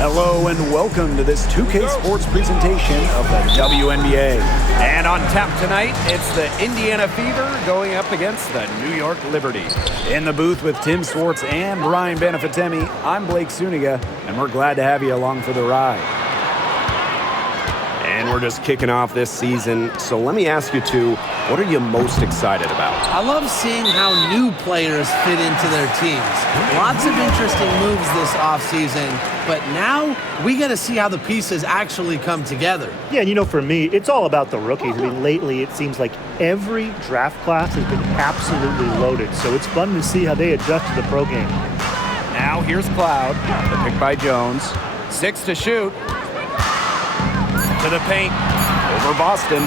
Hello and welcome to this 2K Sports presentation of the WNBA. And on tap tonight, it's the Indiana Fever going up against the New York Liberty. In the booth with Tim Swartz and Brian Benefitemi, I'm Blake Suniga, and we're glad to have you along for the ride. And we're just kicking off this season, so let me ask you two, what are you most excited about? I love seeing how new players fit into their teams. Lots of interesting moves this offseason, but now we get to see how the pieces actually come together. Yeah, and for me, it's all about the rookies. I mean, lately it seems like every draft class has been absolutely loaded, so it's fun to see how they adjust to the pro game. Now here's Cloud, the pick by Jones. 6 to shoot. To the paint, over Boston.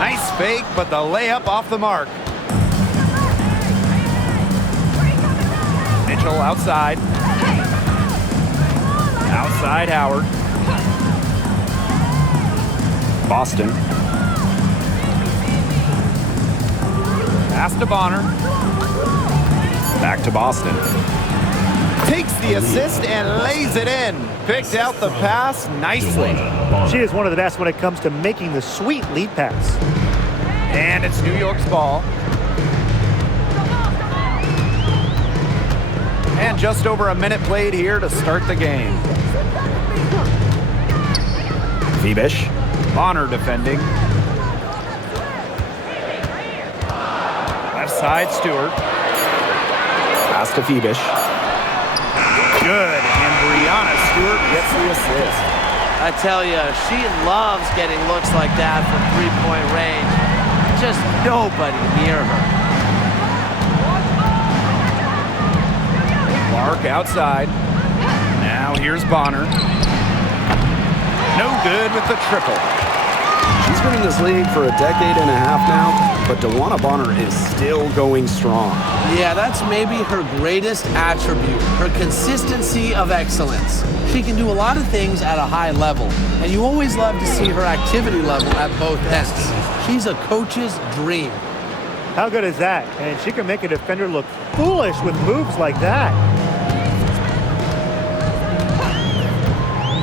Nice fake, but the layup off the mark. Mitchell outside. Outside Howard. Boston. Pass to Bonner. Back to Boston. Takes the assist and lays it in. Picked out the pass nicely. She is one of the best when it comes to making the sweet lead pass. And it's New York's ball. And just over a minute played here to start the game. Phoebish. Bonner defending. Left side, Stewart. Pass to Phoebish. Good, and Brianna Stewart gets the assist. I tell you, she loves getting looks like that from three-point range. Just nobody near her. Clark outside. Now here's Bonner. No good with the triple. She's been in this league for a decade and a half now, but DeWanna Bonner is still going strong. Yeah, that's maybe her greatest attribute, her consistency of excellence. She can do a lot of things at a high level, and you always love to see her activity level at both ends. She's a coach's dream. How good is that? And she can make a defender look foolish with moves like that.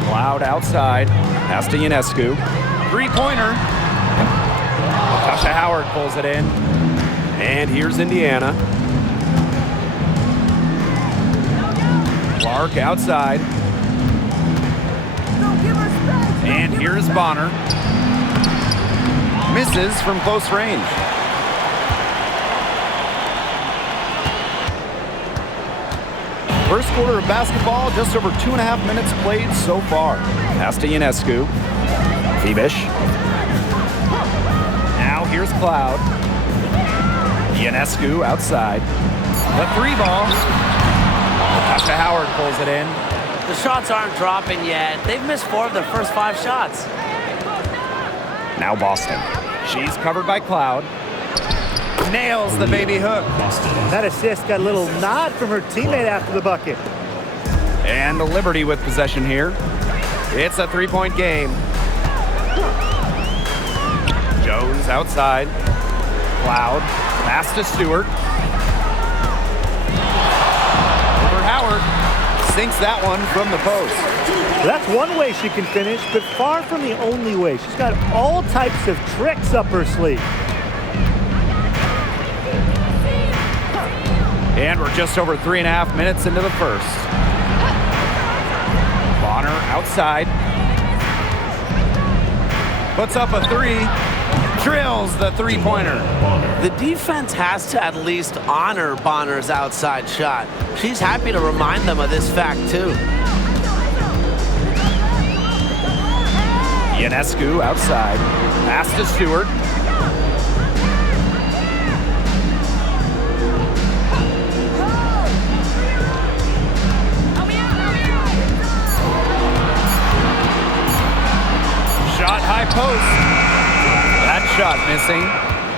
Cloud outside. Pass to Ionescu. Three-pointer. Tasha Howard pulls it in. And here's Indiana. Clark outside. And here's Bonner. Misses from close range. First quarter of basketball, just over 2.5 minutes played so far. Pass to Ionescu. Phoebish. Now here's Cloud. Ionescu outside. The three ball. Tasha Howard pulls it in. The shots aren't dropping yet. They've missed 4 of their first 5 shots. Now Boston. She's covered by Cloud. Nails the baby hook. That assist got a little nod from her teammate after the bucket. And the Liberty with possession here. It's a three-point game. Jones outside. Cloud. Pass to Stewart. Over Howard. Sinks that one from the post. That's one way she can finish, but far from the only way. She's got all types of tricks up her sleeve. And we're just over 3.5 minutes into the first. Bonner outside. Puts up a three. Drills the three-pointer. The defense has to at least honor Bonner's outside shot. She's happy to remind them of this fact, too. Ionescu outside. Pass to Stewart. Shot high post. That shot missing.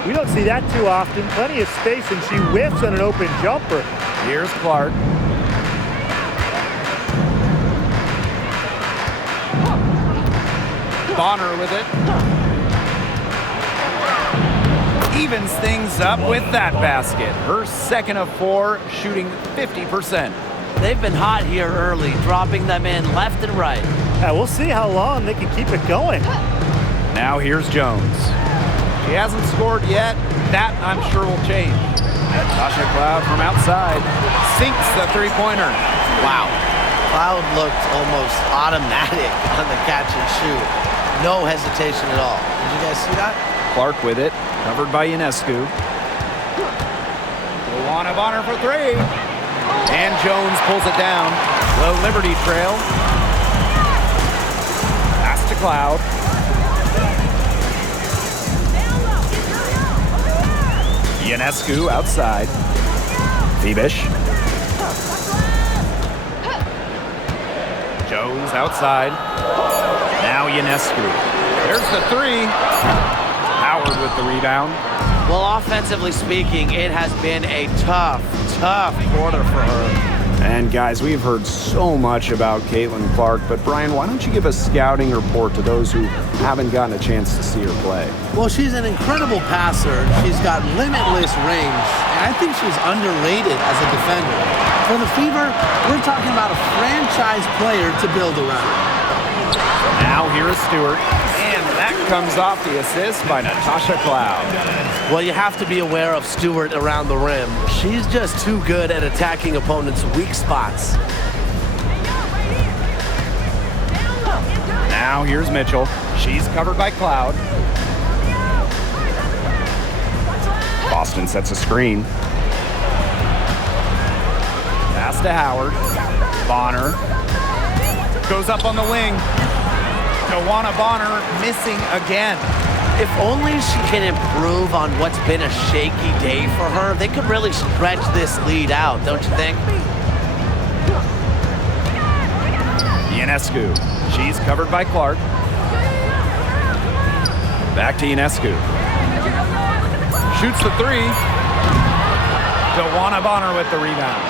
We don't see that too often. Plenty of space, and she whiffs on an open jumper. Here's Clark. Bonner with it. Evens things up with that basket. Her second of 4, shooting 50%. They've been hot here early, dropping them in left and right. Yeah, we'll see how long they can keep it going. Now here's Jones. She hasn't scored yet. That, I'm sure, will change. Tasha Cloud from outside sinks the three-pointer. Wow. Cloud looked almost automatic on the catch and shoot. No hesitation at all. Did you guys see that? Clark with it, covered by Ionescu. Luana Bonner for three. And Jones pulls it down. The Liberty trail. Pass to Cloud. Ionescu outside. Phoebish. Jones outside. Now Ionescu. There's the three. Howard with the rebound. Well, offensively speaking, it has been a tough quarter for her. And guys, we've heard so much about Caitlin Clark, but Brian, why don't you give a scouting report to those who haven't gotten a chance to see her play? Well, she's an incredible passer. She's got limitless range, and I think she's underrated as a defender. For the Fever, we're talking about a franchise player to build around. Now here's Stewart, and that comes off the assist by Natasha Cloud. Well, you have to be aware of Stewart around the rim. She's just too good at attacking opponents' weak spots. Now here's Mitchell. She's covered by Cloud. Boston sets a screen. Pass to Howard. Bonner goes up on the wing. Luana Bonner missing again. If only she can improve on what's been a shaky day for her, they could really stretch this lead out, don't you think? Ionescu. She's covered by Clark. Back to Ionescu. Shoots the three. Luana Bonner with the rebound.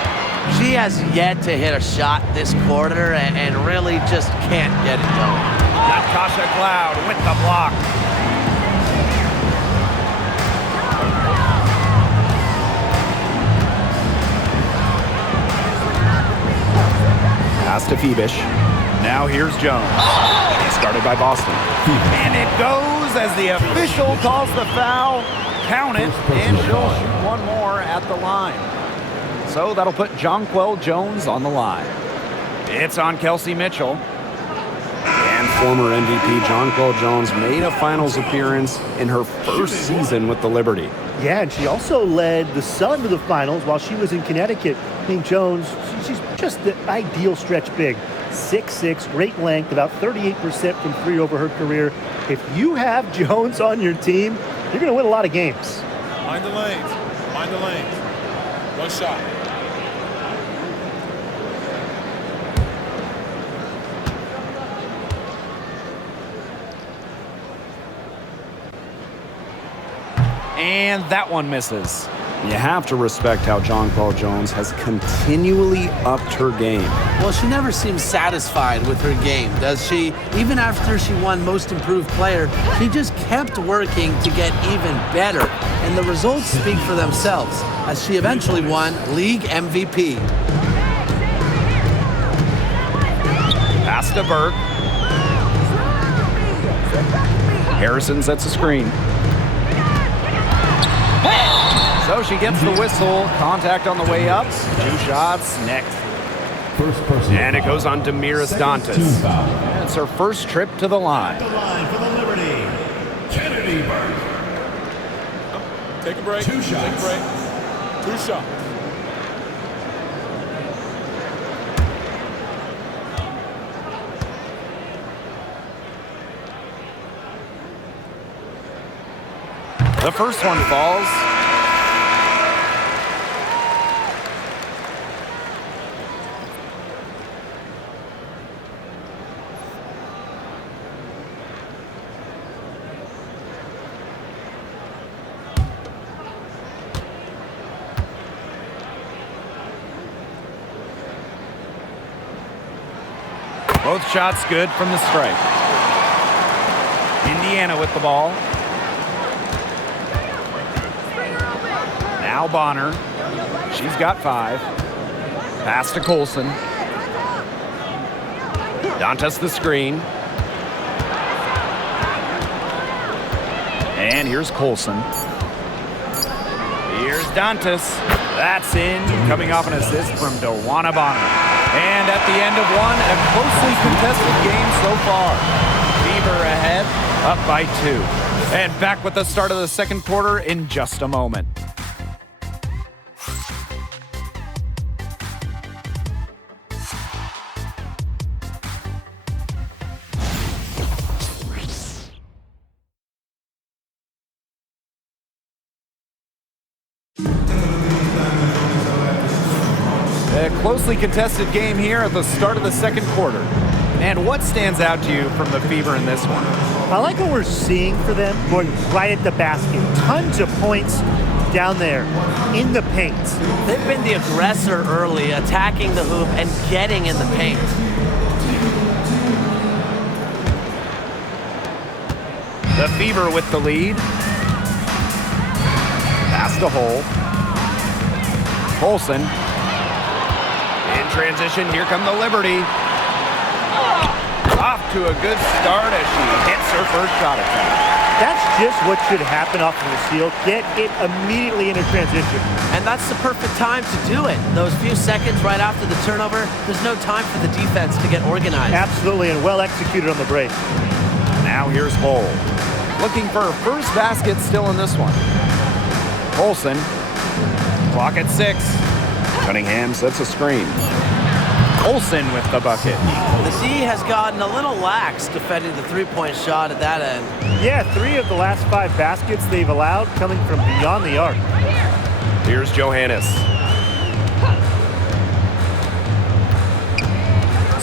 She has yet to hit a shot this quarter and really just can't get it going. Natasha Cloud with the block. Pass to Phoebish. Now here's Jones. She's started by Boston. And it goes as the official calls the foul. Count it, and she'll shoot one more at the line. So that'll put Jonquel Jones on the line. It's on Kelsey Mitchell. And former MVP Jonquel Jones made a finals appearance in her first season with the Liberty. Yeah, and she also led the Sun to the finals while she was in Connecticut. I mean, Jones, she's just the ideal stretch big. 6'6", great length, about 38% from three over her career. If you have Jones on your team, you're going to win a lot of games. Mind the lanes. Mind the lanes. One shot. And that one misses. You have to respect how Jonquel Jones has continually upped her game. Well, she never seems satisfied with her game, does she? Even after she won Most Improved Player, she just kept working to get even better. And the results speak for themselves, as she eventually won League MVP. Pass to Burke. Harrison sets a screen. So she gets the whistle. Contact on the way up. 2 shots next. And it goes on to Miras Dantas. It's her first trip to the line. The line for the Liberty. Kennedy Burke. Take a break. 2 shots. Take a break. 2 shots. The first one falls. Both shots good from the stripe. Indiana with the ball. Now Bonner. She's got 5. Pass to Colson. Dantas the screen. And here's Colson. Here's Dantas. That's in, coming off an assist from Dewana Bonner. And at the end of one, a closely contested game so far. Fever ahead, up by 2. And back with the start of the second quarter in just a moment. A closely contested game here at the start of the second quarter. And what stands out to you from the Fever in this one? I like what we're seeing for them going right at the basket. Tons of points down there in the paint. They've been the aggressor early, attacking the hoop and getting in the paint. The Fever with the lead. Pass to Hole. Colson. In transition, here come the Liberty. Off to a good start as she hits her first shot attempt. That's just what should happen off of the steal. Get it immediately into transition. And that's the perfect time to do it. Those few seconds right after the turnover, there's no time for the defense to get organized. Absolutely, and well executed on the break. Now here's Hole. Looking for her first basket still in this one. Colson. Clock at 6. Cunningham sets a screen. Colson with the bucket. The D has gotten a little lax defending the three-point shot at that end. Yeah, 3 of the last 5 baskets they've allowed coming from beyond the arc. Here's Johannes.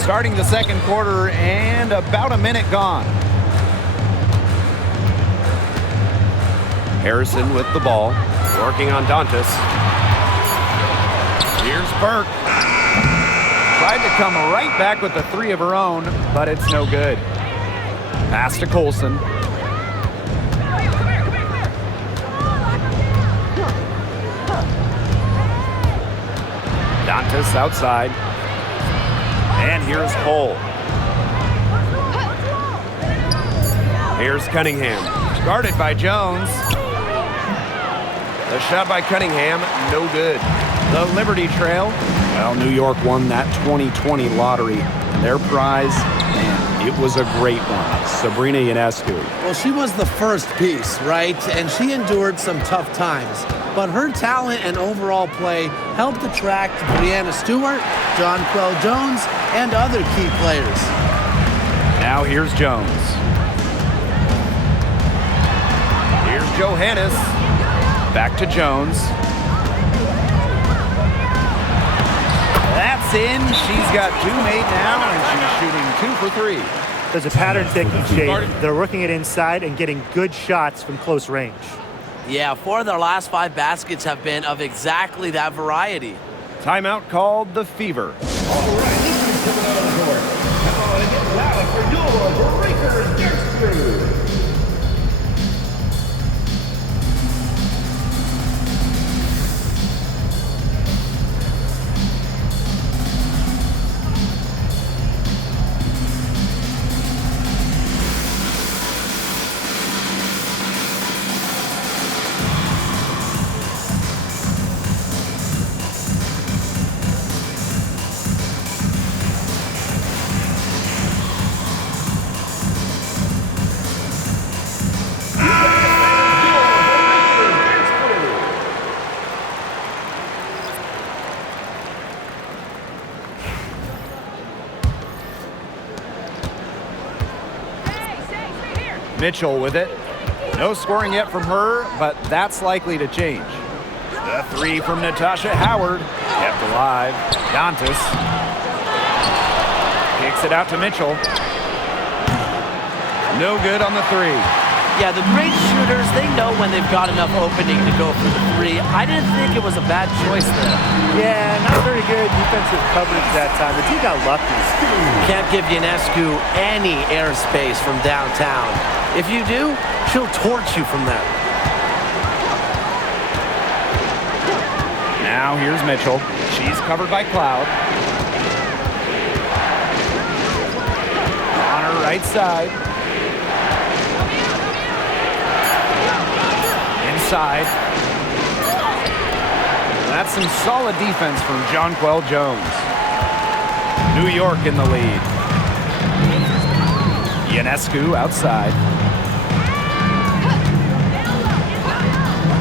Starting the second quarter and about a minute gone. Harrison with the ball, working on Dantas. Here's Burke. Tried to come right back with the 3 of her own, but it's no good. Pass to Colson. Dantas outside. And here's Hole. Here's Cunningham. Guarded by Jones. The shot by Cunningham, no good. The Liberty trail. Well, New York won that 2020 lottery. Their prize, man, it was a great one. Sabrina Ionescu. Well, she was the first piece, right? And she endured some tough times. But her talent and overall play helped attract Brianna Stewart, Jonquel Jones, and other key players. Now here's Jones. Here's Johannes. Back to Jones. That's in. She's got 2 made now, and she's shooting 2 for 3. There's a pattern taking shape. They're working it inside and getting good shots from close range. Yeah, 4 of their last 5 baskets have been of exactly that variety. Timeout called the Fever. All right, this is coming out of the court. Come on and get loud for your breaker dance crew. Mitchell with it. No scoring yet from her, but that's likely to change. The 3 from Natasha Howard, kept alive. Dantas kicks it out to Mitchell. No good on the 3. Yeah, the great shooters, they know when they've got enough opening to go for the 3. I didn't think it was a bad choice there. Yeah, not very good defensive coverage that time. The team got lucky. Can't give Ionescu any airspace from downtown. If you do, she'll torch you from there. Now here's Mitchell. She's covered by Cloud. On her right side. Inside. That's some solid defense from Jonquel Jones. New York in the lead. Ionescu outside.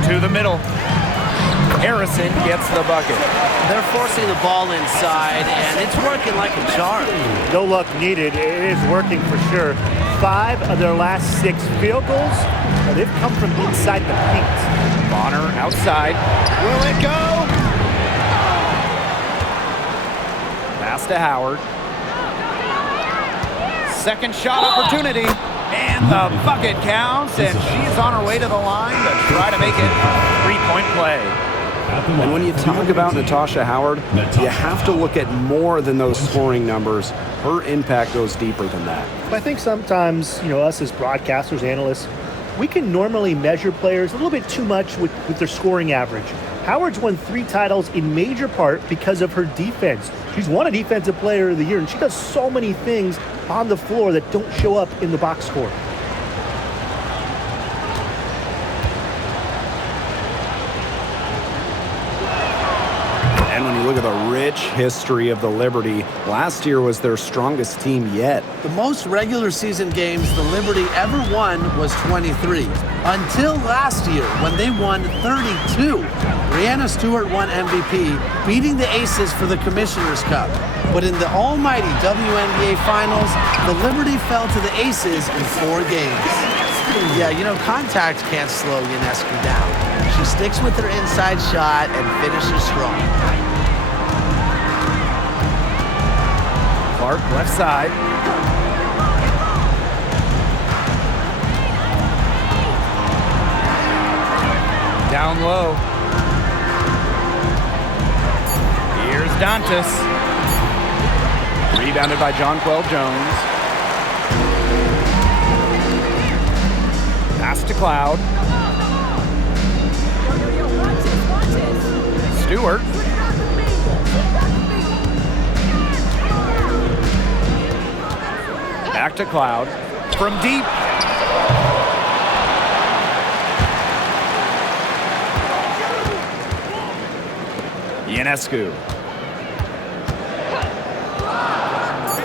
To the middle. Harrison gets the bucket. They're forcing the ball inside, and it's working like a charm. No luck needed. It is working for sure. 5 of their last 6 field goals, they've come from inside the paint. Bonner outside. Will it go? Pass to Howard. Second shot opportunity. And the bucket counts, and she's on her way to the line to try to make it a 3-point play. And when you talk about Natasha Howard, you have to look at more than those scoring numbers. Her impact goes deeper than that. I think sometimes, us as broadcasters, analysts, we can normally measure players a little bit too much with their scoring average. Howard's won 3 titles in major part because of her defense. She's won a Defensive Player of the Year, and she does so many things on the floor that don't show up in the box score. And when you look at the rich history of the Liberty, last year was their strongest team yet. The most regular season games the Liberty ever won was 23. Until last year, when they won 32. Brianna Stewart won MVP, beating the Aces for the Commissioner's Cup. But in the almighty WNBA Finals, the Liberty fell to the Aces in 4 games. Yeah, contact can't slow Ionescu down. She sticks with her inside shot and finishes strong. Clark left side. Down low. Here's Dantas. Rebounded by Jonquel Jones. Pass to Cloud. Stewart. Back to Cloud. From deep. Ionescu.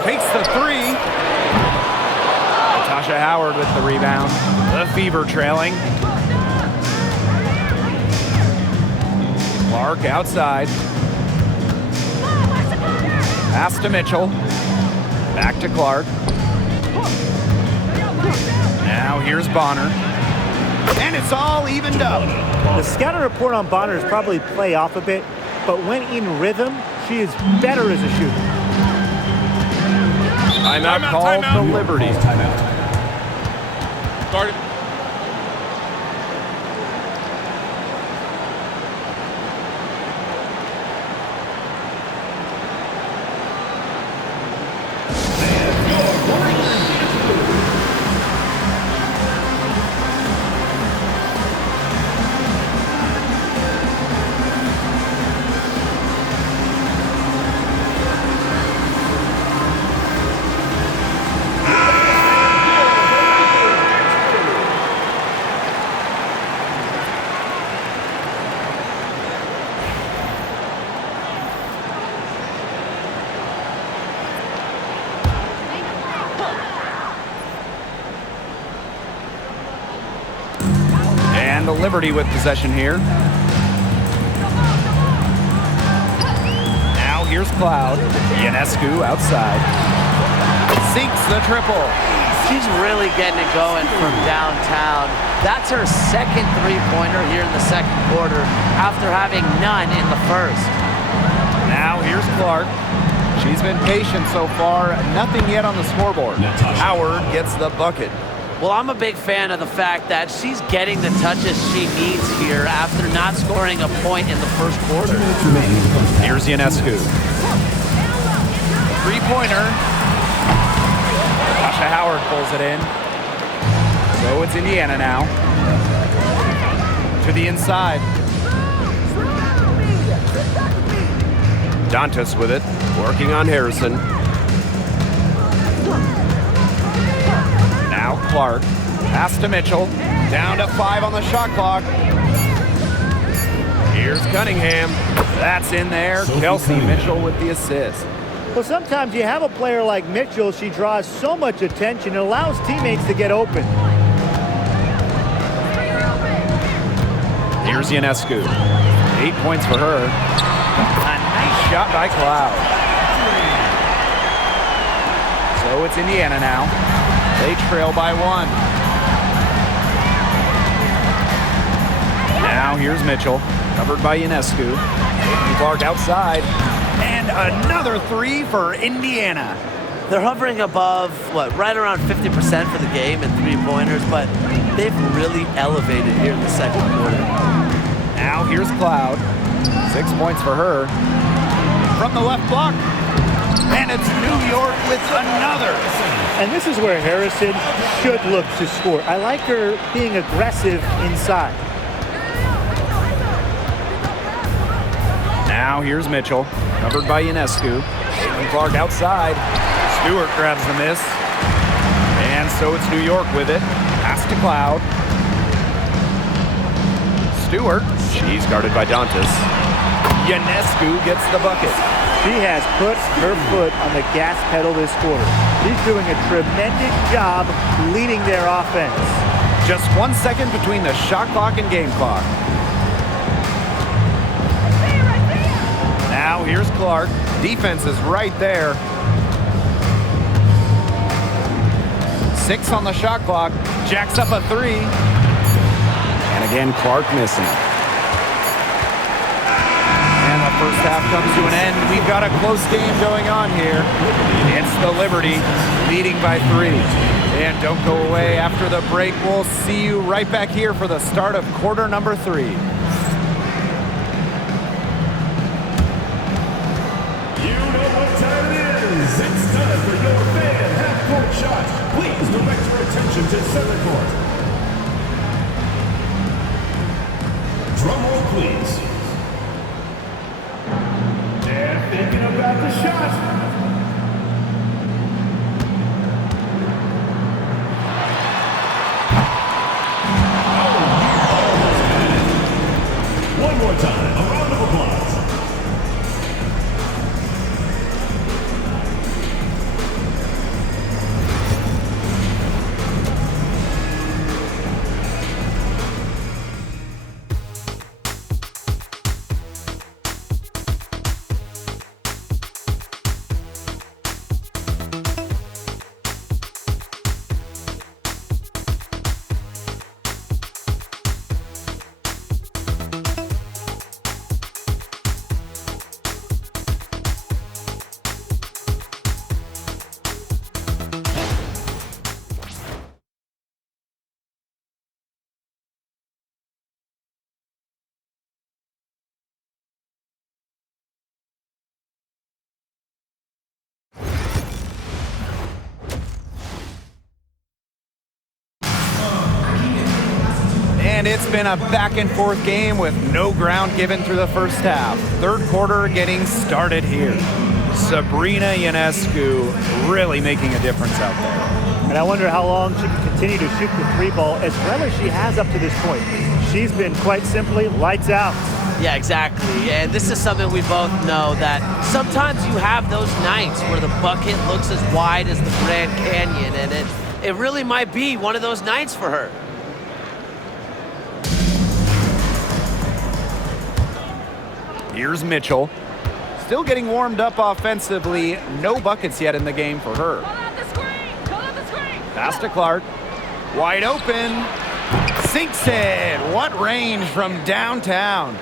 Takes the 3. Natasha Howard with the rebound. The Fever trailing. Clark outside. Pass to Mitchell. Back to Clark. Now here's Bonner. And it's all evened up. The scouting report on Bonner is probably play off a bit, but when in rhythm, she is better as a shooter. Timeout called the Liberty. Start it. And the Liberty with possession here. Now here's Cloud. Ionescu outside. Sinks the triple. She's really getting it going from downtown. That's her second 3-pointer here in the second quarter after having none in the first. Now here's Clark. She's been patient so far. Nothing yet on the scoreboard. Howard gets the bucket. Well, I'm a big fan of the fact that she's getting the touches she needs here after not scoring a point in the first quarter. Here's Ionescu. 3-pointer. Natasha Howard pulls it in. So it's Indiana now. To the inside. Dantas with it, working on Harrison. Now Clark, pass to Mitchell, down to 5 on the shot clock. Here's Cunningham, that's in there. Kelsey Mitchell with the assist. Well, sometimes you have a player like Mitchell, she draws so much attention, it allows teammates to get open. Here's Ionescu. 8 points for her. A nice shot by Cloud. So it's Indiana now. They trail by 1. Now here's Mitchell, covered by Ionescu. Clark outside. And another 3 for Indiana. They're hovering above, right around 50% for the game in three-pointers, but they've really elevated here in the second quarter. Now here's Cloud. 6 points for her. From the left block. And it's New York with another. And this is where Harrison should look to score. I like her being aggressive inside. Now here's Mitchell, covered by Ionescu. Caitlin Clark outside. Stewart grabs the miss. And so it's New York with it. Pass to Cloud. Stewart, she's guarded by Dantas. Ionescu gets the bucket. She has put her foot on the gas pedal this quarter. She's doing a tremendous job leading their offense. Just 1 second between the shot clock and game clock. Now here's Clark. Defense is right there. 6 on the shot clock. Jacks up a 3. And again, Clark missing. And the first half comes to an end. We've got a close game going on here. It's the Liberty leading by 3. And don't go away after the break. We'll see you right back here for the start of quarter number 3. It's time for your fan half-court shot. Please direct your attention to center court. Drum roll, please. They're thinking about the shot. One more time, a round of applause. And it's been a back and forth game with no ground given through the first half. Third quarter getting started here. Sabrina Ionescu really making a difference out there. And I wonder how long she can continue to shoot the 3 ball as well as she has up to this point. She's been quite simply lights out. Yeah, exactly. And this is something we both know, that sometimes you have those nights where the bucket looks as wide as the Grand Canyon, and it really might be one of those nights for her. Here's Mitchell. Still getting warmed up offensively. No buckets yet in the game for her. Pass to Clark. Wide open. Sinks it. What range from downtown.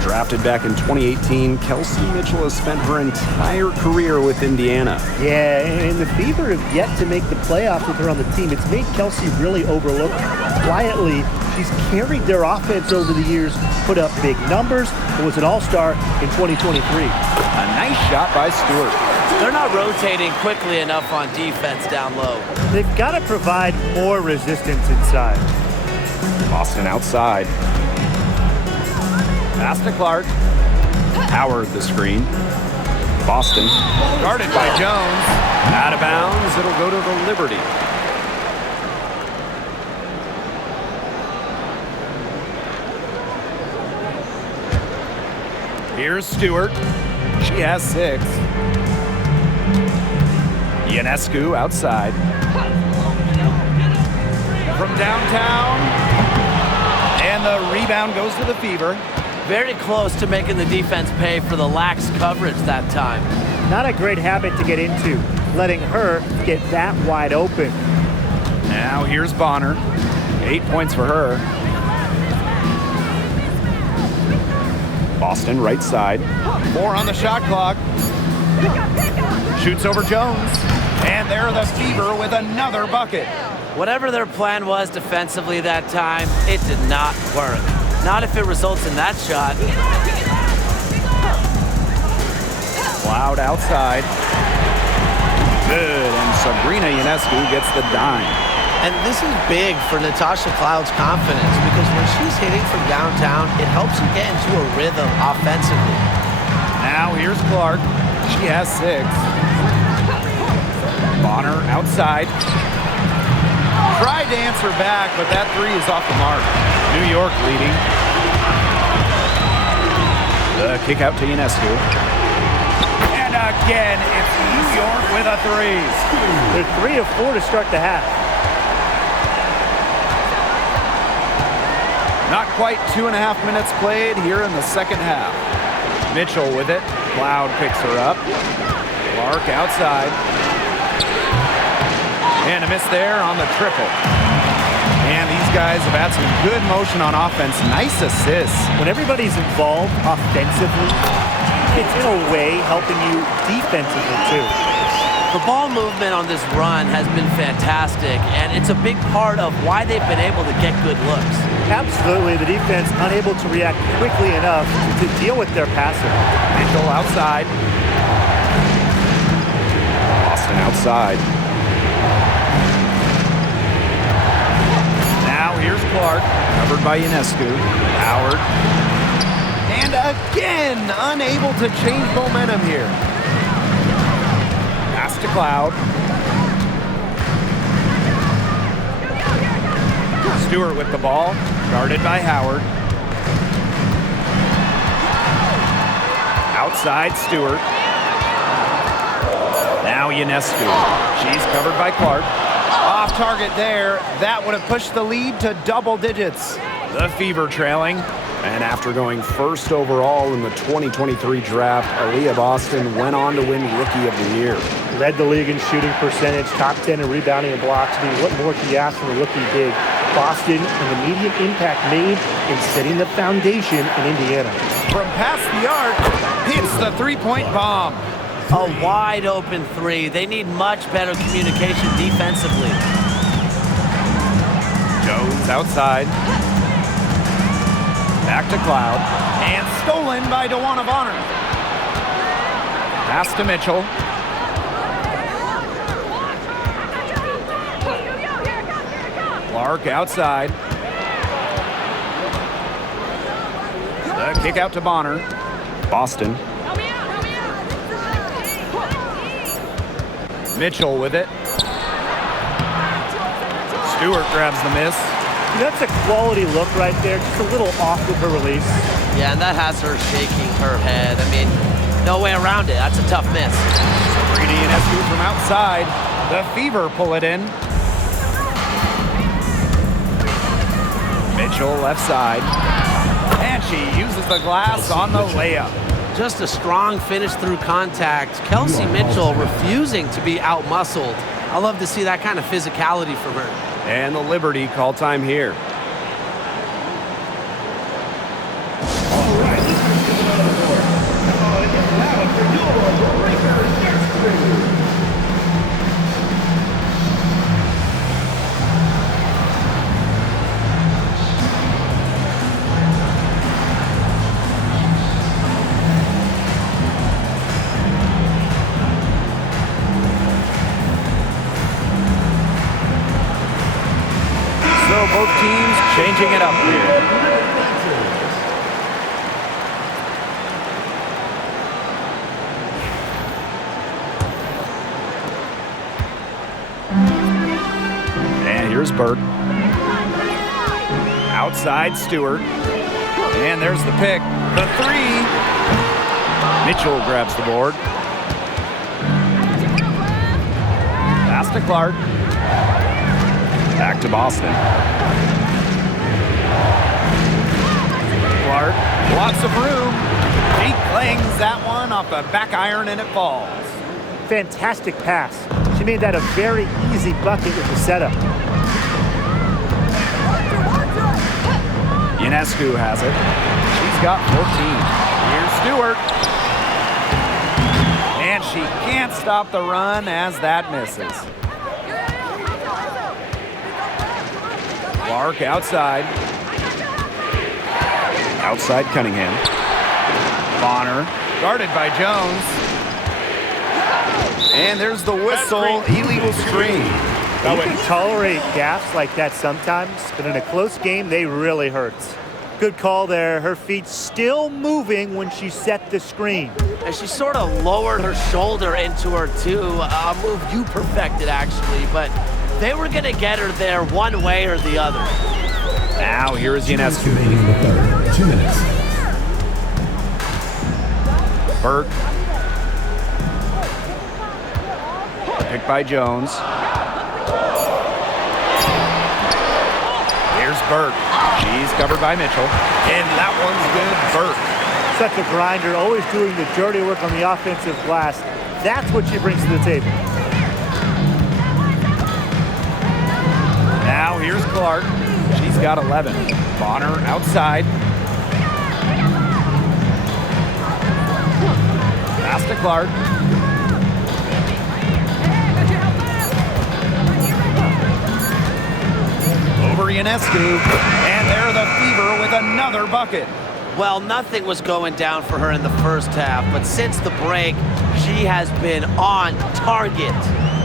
Drafted back in 2018, Kelsey Mitchell has spent her entire career with Indiana. Yeah, and the Fever have yet to make the playoffs with her on the team. It's made Kelsey really overlooked. Quietly, she's carried their offense over the years, put up big numbers, and was an all-star in 2023. A nice shot by Stewart. They're not rotating quickly enough on defense down low. They've got to provide more resistance inside. Boston outside. Pass to Clark. Howard the screen. Boston. Guarded by Jones. Out of bounds. It'll go to the Liberty. Here's Stewart. She has 6. Ionescu outside. From downtown. And the rebound goes to the Fever. Very close to making the defense pay for the lax coverage that time. Not a great habit to get into, letting her get that wide open. Now here's Bonner. 8 points for her. Boston right side. 4 on the shot clock. Shoots over Jones. And there the Fever with another bucket. Whatever their plan was defensively that time, it did not work. Not if it results in that shot. Cloud outside. Good, and Sabrina Ionescu gets the dime. And this is big for Natasha Cloud's confidence because when she's hitting from downtown, it helps you get into a rhythm offensively. Now here's Clark. She has 6. Bonner outside. Tried to answer back, but that 3 is off the mark. New York leading. The kick out to Ionescu. And again, it's New York with a 3. They're 3 of 4 to start the half. Not quite 2.5 minutes played here in the second half. Mitchell with it. Cloud picks her up. Clark outside. And a miss there on the triple. And these guys have had some good motion on offense. Nice assists. When everybody's involved offensively, it's in a way helping you defensively too. The ball movement on this run has been fantastic, and it's a big part of why they've been able to get good looks. Absolutely, the defense unable to react quickly enough to deal with their passing. Mitchell outside. Boston outside. Now here's Clark. Covered by Ionescu. Howard. And again, unable to change momentum here. Pass to Cloud. Stewart with the ball. Guarded by Howard. Outside Stewart. Now Ionescu. She's covered by Clark. Off target there. That would have pushed the lead to double digits. The Fever trailing. And after going first overall in the 2023 draft, Aaliyah Boston went on to win Rookie of the Year. Led the league in shooting percentage, top 10 in rebounding and blocks. I mean, what more can you ask from a rookie big? Boston, an immediate impact made in setting the foundation in Indiana. From past the arc, hits the three-point bomb. A wide open 3. They need much better communication defensively. Jones outside. Back to Cloud. And stolen by DeWanna Bonner. Pass to Mitchell. Clark outside. The kick out to Bonner. Boston. Mitchell with it. Stewart grabs the miss. That's a quality look right there, just a little off with her release. Yeah, and that has her shaking her head. I mean, no way around it. That's a tough miss. Sabrina Ionescu from outside. The Fever pull it in. Mitchell left side. And she uses the glass on the layup. Just a strong finish through contact. Kelsey Mitchell refusing to be out-muscled. I love to see that kind of physicality from her. And the Liberty call time here. All right, let's get another board. It gets loud for your breakers. So both teams change changing it up here. And here's Burke. Outside Stewart. And there's the pick. The three. Mitchell grabs the board. Pass to Clark. Back to Boston. Clark, lots of room. He clings that one off the back iron and it falls. Fantastic pass. She made that a very easy bucket with the setup. Ionescu has it. She's got 14. Here's Stewart. And she can't stop the run as that misses. Clark outside. Outside Cunningham. Bonner, guarded by Jones. And there's the whistle, illegal screen. You can tolerate gaffes like that sometimes, but in a close game, they really hurt. Good call there. Her feet still moving when she set the screen. And she sort of lowered her shoulder into her, too. A move you perfected, actually, but they were going to get her there one way or the other. Now here is Ionescu. 2 minutes. Burke. Picked by Jones. Here's Burke. She's covered by Mitchell. And that one's good. Burke. Such a grinder, always doing the dirty work on the offensive glass. That's what she brings to the table. Now here's Clark. She's got 11. Bonner outside. Pass to Clark. Over Ionescu. And they're the Fever with another bucket. Well, nothing was going down for her in the first half, but since the break, she has been on target.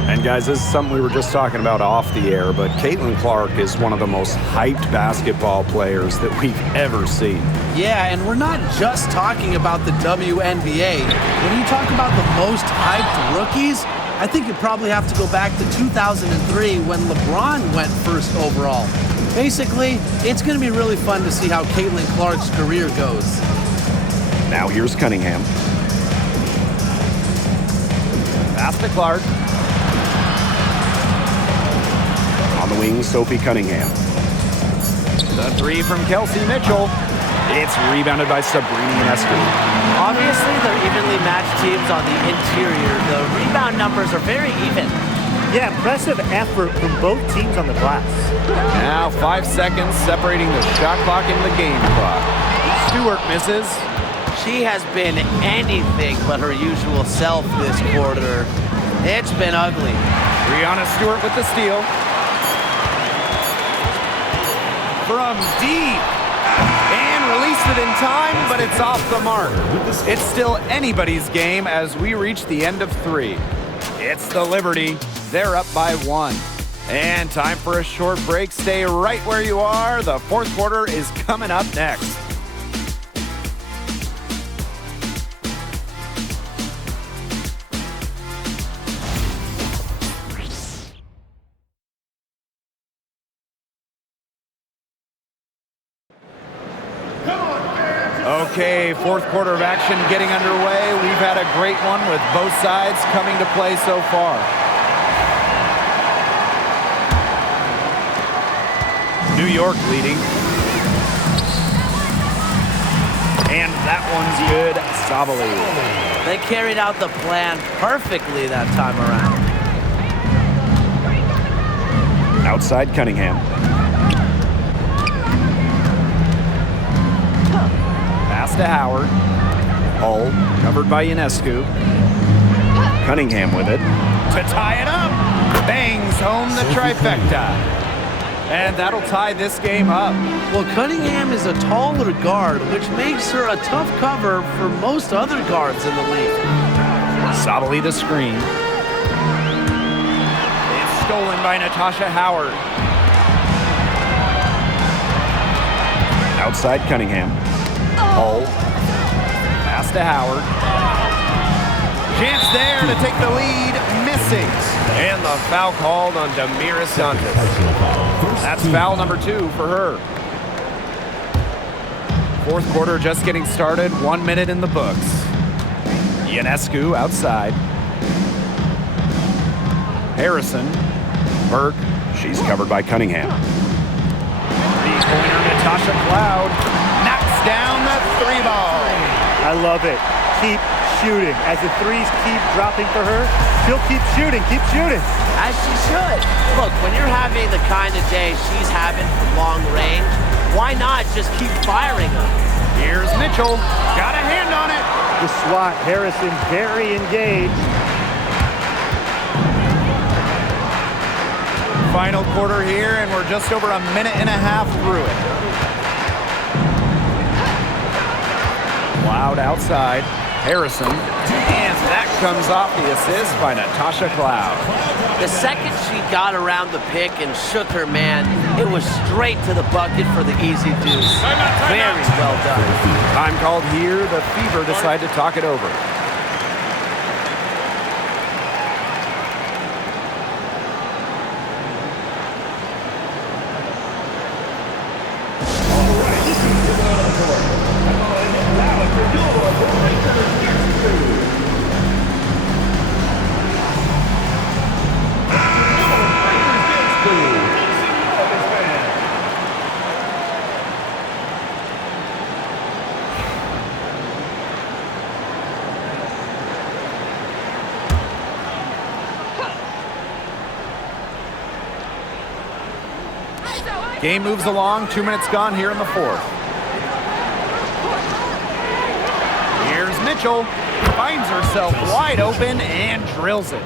And guys, this is something we were just talking about off the air, but Caitlin Clark is one of the most hyped basketball players that we've ever seen. Yeah, and we're not just talking about the WNBA. When you talk about the most hyped rookies, I think you probably have to go back to 2003 when LeBron went first overall. Basically, it's going to be really fun to see how Caitlin Clark's career goes. Now here's Cunningham. Pass to Clark. On the wing, Sophie Cunningham. The three from Kelsey Mitchell. It's rebounded by Sabrina Ionescu. Obviously, they're evenly matched teams on the interior. The rebound numbers are very even. Yeah, impressive effort from both teams on the glass. Now 5 seconds separating the shot clock and the game clock. Stewart misses. She has been anything but her usual self this quarter. It's been ugly. Breonna Stewart with the steal. From deep. And released it in time, but it's off the mark. It's still anybody's game as we reach the end of 3. It's the Liberty. They're up by 1. And time for a short break. Stay right where you are. The fourth quarter is coming up next. Okay, fourth quarter of action getting underway. We've had a great one with both sides coming to play so far. New York leading. And that one's good. Sabali. They carried out the plan perfectly that time around. Outside Cunningham. Pass to Howard. Hull covered by Ionescu. Cunningham with it. To tie it up. Bangs home the trifecta. And that'll tie this game up. Well, Cunningham is a taller guard, which makes her a tough cover for most other guards in the league. Sabali the screen. It's stolen by Natasha Howard. Outside Cunningham. Hull. Pass to Howard. Chance there to take the lead. Missing. And the foul called on Damiris Dantas. That's foul number 2 for her. Fourth quarter just getting started. 1 minute in the books. Ionescu outside. Harrison. Burke. She's covered by Cunningham. Three-pointer Natasha Cloud knocks down the 3-ball. I love it. Keep shooting. As the threes keep dropping for her, she'll keep shooting. Keep shooting. As she should. Look, when you're having the kind of day she's having from long range, why not just keep firing them? Here's Mitchell. Got a hand on it. The SWAT, Harrison, very engaged. Final quarter here, and we're just over a minute and a half through it. Cloud outside. Harrison. And that comes off the assist by Natasha Cloud. The second she got around the pick and shook her man, it was straight to the bucket for the easy deuce. Very well done. Time called here. The Fever decide to talk it over. Game moves along. 2 minutes gone here in the fourth. Here's Mitchell. Finds herself wide open and drills it.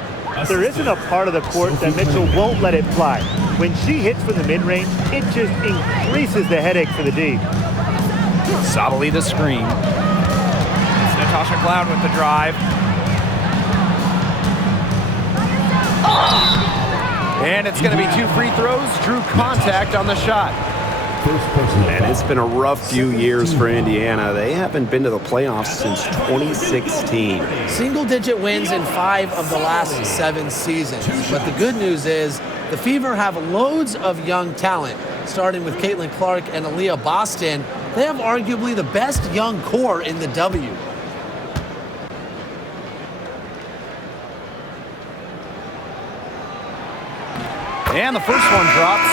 There isn't a part of the court that Mitchell won't let it fly. When she hits from the mid-range, it just increases the headache for the D. Sabali the screen. It's Natasha Cloud with the drive. And it's going to be 2 free throws. Drew contact on the shot. And it's been a rough few years for Indiana. They haven't been to the playoffs since 2016. Single-digit wins in 5 of the last 7 seasons. But the good news is the Fever have loads of young talent. Starting with Caitlin Clark and Aaliyah Boston, they have arguably the best young core in the W. And the first one drops.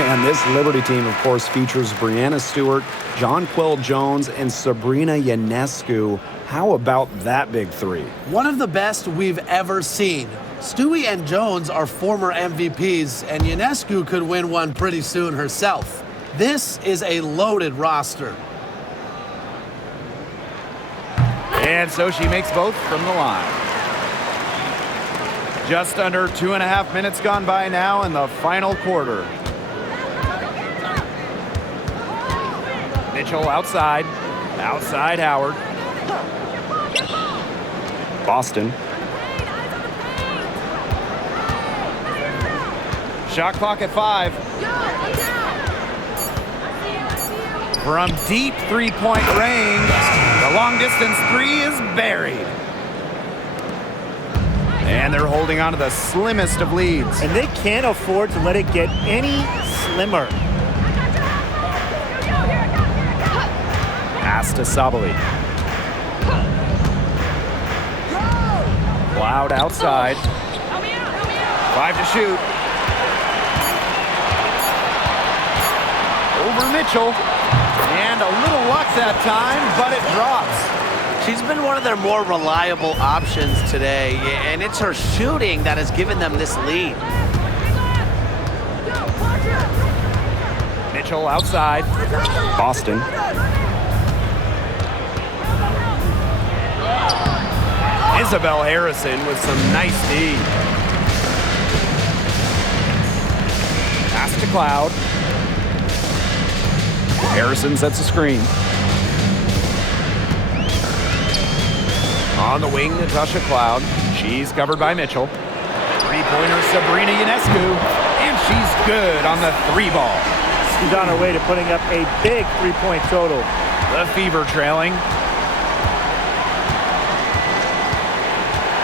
And this Liberty team, of course, features Brianna Stewart, Jonquel Jones, and Sabrina Ionescu. How about that big three? One of the best we've ever seen. Stewie and Jones are former MVPs, and Ionescu could win one pretty soon herself. This is a loaded roster. And so she makes both from the line. Just under 2.5 minutes gone by now in the final quarter. Mitchell outside. Outside Howard. Boston. Shot clock at 5. From deep three-point range, the long-distance 3 is buried. And they're holding on to the slimmest of leads. And they can't afford to let it get any slimmer. Pass to Sabali. Cloud outside. 5 to shoot. Over Mitchell. And a little luck that time, but it drops. She's been one of their more reliable options today, and it's her shooting that has given them this lead. Mitchell outside. Boston. Isabel Harrison with some nice D. Pass to Cloud. Harrison sets a screen. On the wing, Natasha Cloud. She's covered by Mitchell. Three-pointer Sabrina Ionescu. And she's good on the 3-ball. She's on her way to putting up a big three-point total. The Fever trailing.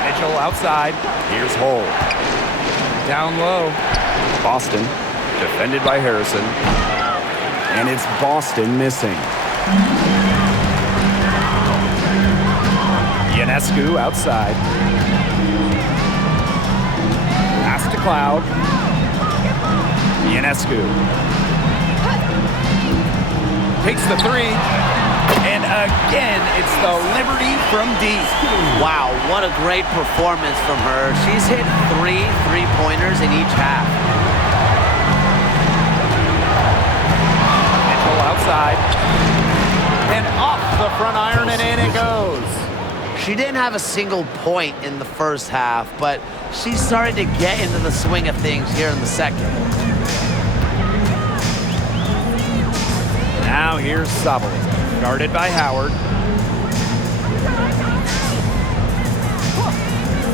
Mitchell outside. Here's Hull. Down low. Boston, defended by Harrison. And it's Boston missing. Ionescu outside. Pass to Cloud. Ionescu takes the three. And again, it's the Liberty from deep. Wow, what a great performance from her. She's hit 3 3-pointers in each half. Mitchell outside. And off the front iron, and in it goes. She didn't have a single point in the first half, but she's starting to get into the swing of things here in the second. Now here's Sabali, guarded by Howard.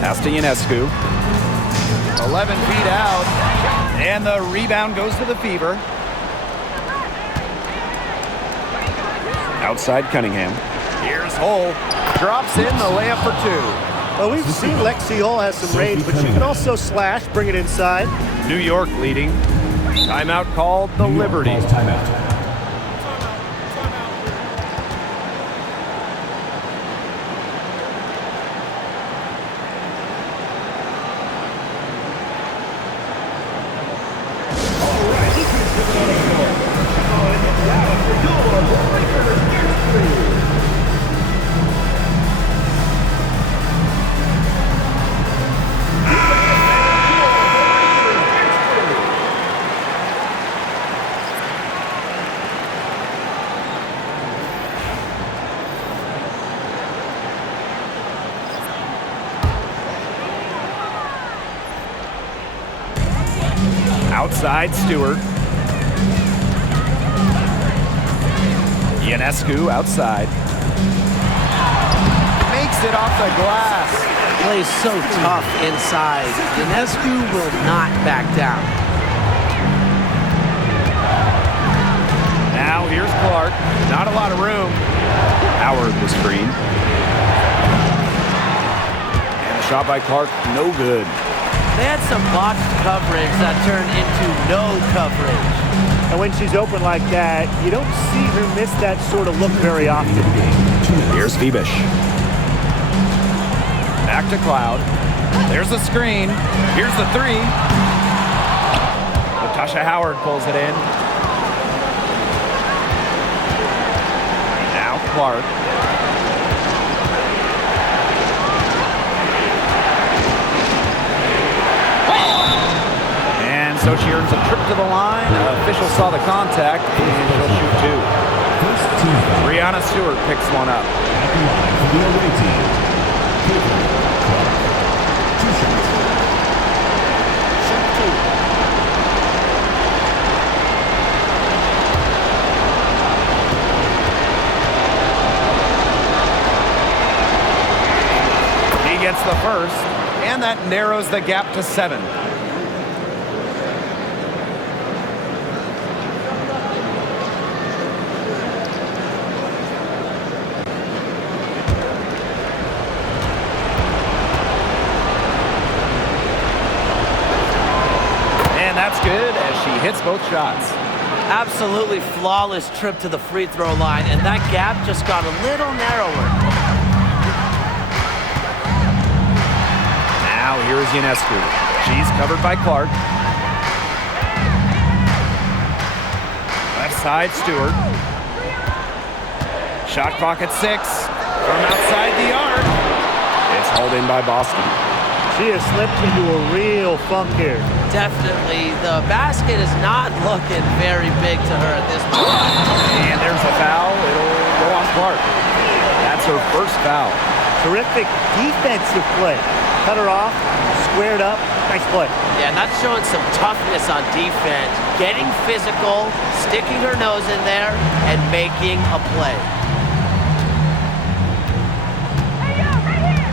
Pass to Ionescu. 11 feet out. And the rebound goes to the Fever. Outside Cunningham. Here's Hull. Drops in the layup for 2. Well, we've seen Lexi Hull has some range, but she can also slash, bring it inside. New York leading. Timeout called the Liberty. Timeout. Outside Stewart. Ionescu outside. Makes it off the glass. Plays so tough inside. Ionescu will not back down. Now here's Clark. Not a lot of room. Howard the screen. And the shot by Clark, no good. They had some botched coverage that turned into no coverage. And when she's open like that, you don't see her miss that sort of look very often. Here's Febish. Back to Cloud. There's the screen. Here's the 3. Natasha Howard pulls it in. Now Clark. And so she earns a trip to the line. Official saw the contact, and she'll shoot 2. Brianna Stewart picks one up. He gets the first, And that narrows the gap to 7. That's good as she hits both shots. Absolutely flawless trip to the free throw line, and that gap just got a little narrower. Now here is Ionescu. She's covered by Clark. Left side, Stewart. Shot clock at 6 from outside the arc. It's hauled in by Boston. She has slipped into a real funk here. Definitely. The basket is not looking very big to her at this point. And there's a foul. It'll go on Clark. That's her first foul. Terrific defensive play. Cut her off, squared up. Nice play. Yeah, and that's showing some toughness on defense. Getting physical, sticking her nose in there, and making a play.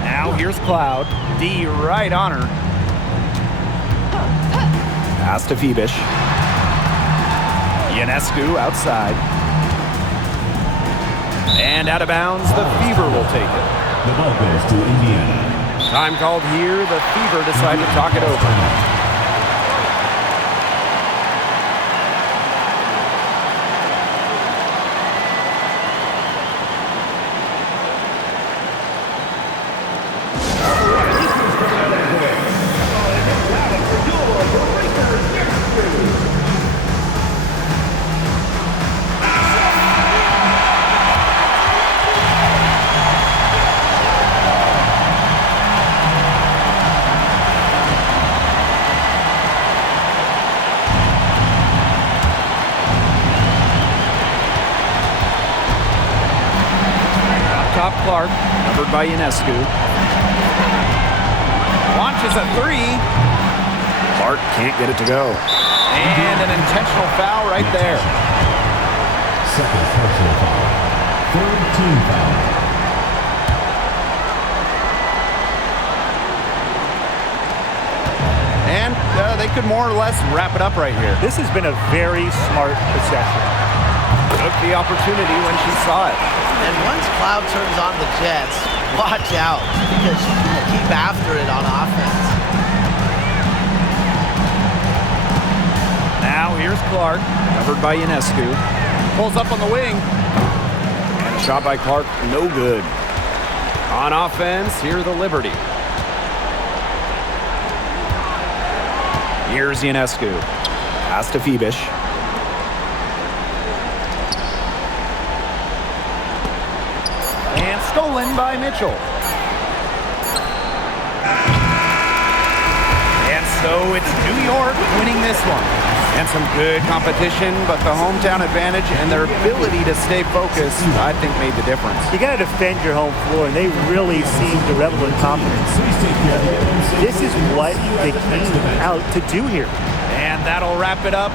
Now here's Cloud. D right on her. Pass to Febish. Ionescu outside. And out of bounds, the Fever will take it. The ball goes to Indiana. Time called here. The Fever decide to talk it over. Top Clark, covered by Ionescu. Launches a three. Clark can't get it to go. And an intentional foul right there. Second personal foul. Third team foul. And they could more or less wrap it up right here. This has been a very smart possession. Took the opportunity when she saw it. And once Cloud turns on the Jets, watch out, because she's going to keep after it on offense. Now here's Clark, covered by Ionescu. Pulls up on the wing. And a shot by Clark, no good. On offense, here the Liberty. Here's Ionescu. Pass to Phoebish. And stolen by Mitchell. And so it's New York winning this one. And some good competition, but the hometown advantage and their ability to stay focused, I think, made the difference. You got to defend your home floor, and they really seem to revel in confidence. This is what they came out to do here. And that'll wrap it up